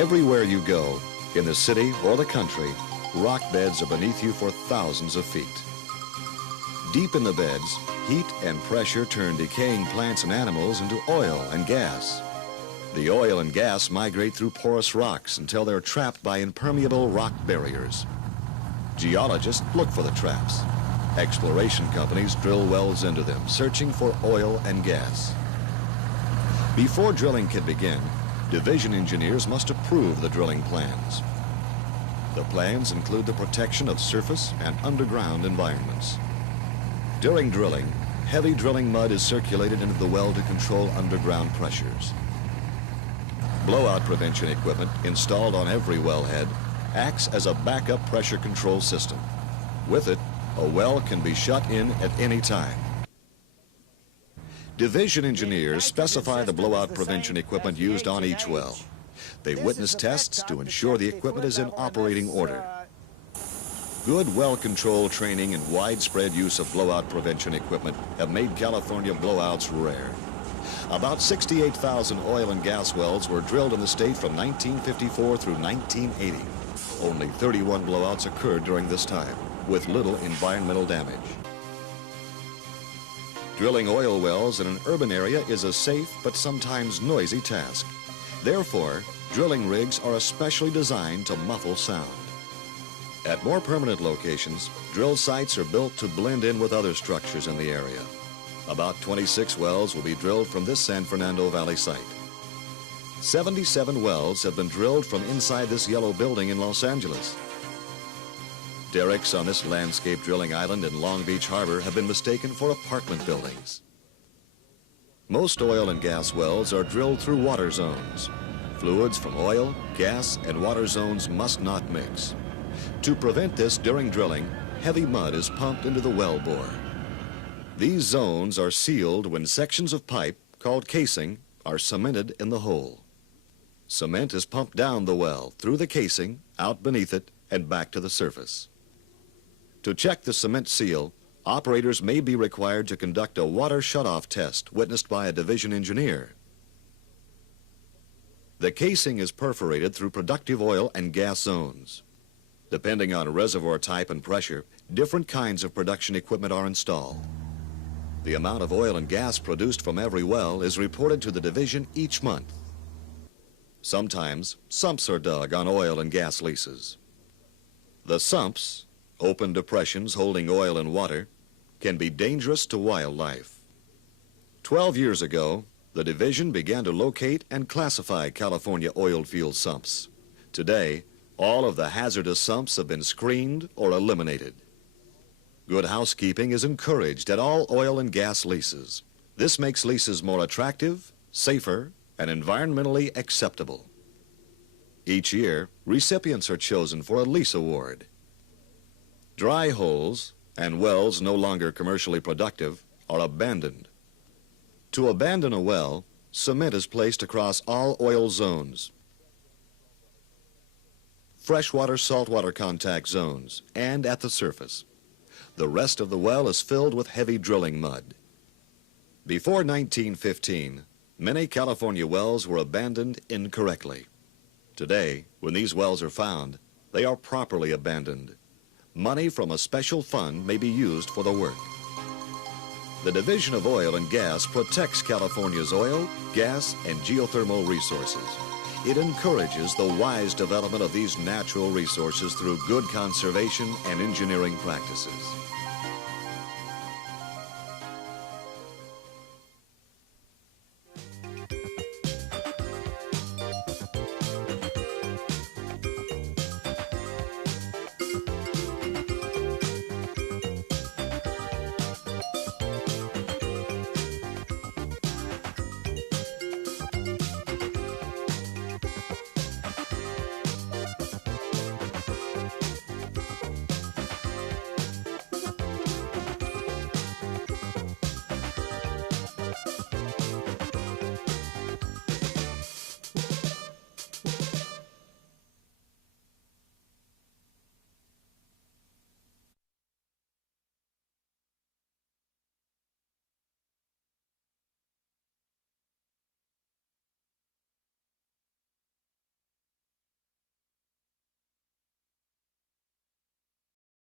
Everywhere you go, in the city or the country, rock beds are beneath you for thousands of feet. Deep in the beds, heat and pressure turn decaying plants and animals into oil and gas. The oil and gas migrate through porous rocks until they're trapped by impermeable rock barriers. Geologists look for the traps. Exploration companies drill wells into them, searching for oil and gas. Before drilling can begin, division engineers must approve the drilling plans. The plans include the protection of surface and underground environments. During drilling, heavy drilling mud is circulated into the well to control underground pressures. Blowout prevention equipment installed on every wellhead acts as a backup pressure control system. With it, a well can be shut in at any time. Division engineers specify the blowout prevention equipment used on each well. They witness tests to ensure the equipment is in operating order. Good well control training and widespread use of blowout prevention equipment have made California blowouts rare. About 68,000 oil and gas wells were drilled in the state from 1954 through 1980. Only 31 blowouts occurred during this time, with little environmental damage. Drilling oil wells in an urban area is a safe but sometimes noisy task. Therefore, drilling rigs are especially designed to muffle sound. At more permanent locations, drill sites are built to blend in with other structures in the area. About 26 wells will be drilled from this San Fernando Valley site. 77 wells have been drilled from inside this yellow building in Los Angeles. Derricks on this landscape drilling island in Long Beach Harbor have been mistaken for apartment buildings. Most oil and gas wells are drilled through water zones. Fluids from oil, gas, and water zones must not mix. To prevent this during drilling, heavy mud is pumped into the well bore. These zones are sealed when sections of pipe, called casing, are cemented in the hole. Cement is pumped down the well, through the casing, out beneath it, and back to the surface. To check the cement seal, operators may be required to conduct a water shutoff test witnessed by a division engineer. The casing is perforated through productive oil and gas zones. Depending on reservoir type and pressure, different kinds of production equipment are installed. The amount of oil and gas produced from every well is reported to the division each month. Sometimes, sumps are dug on oil and gas leases. The sumps, open depressions holding oil and water, can be dangerous to wildlife. 12 years ago, the division began to locate and classify California oil field sumps. Today, all of the hazardous sumps have been screened or eliminated. Good housekeeping is encouraged at all oil and gas leases. This makes leases more attractive, safer, and environmentally acceptable. Each year, recipients are chosen for a lease award. Dry holes and wells no longer commercially productive are abandoned. To abandon a well, cement is placed across all oil zones, freshwater, saltwater contact zones, and at the surface. The rest of the well is filled with heavy drilling mud. Before 1915, many California wells were abandoned incorrectly. Today, when these wells are found, they are properly abandoned. Money from a special fund may be used for the work. The Division of Oil and Gas protects California's oil, gas, and geothermal resources. It encourages the wise development of these natural resources through good conservation and engineering practices.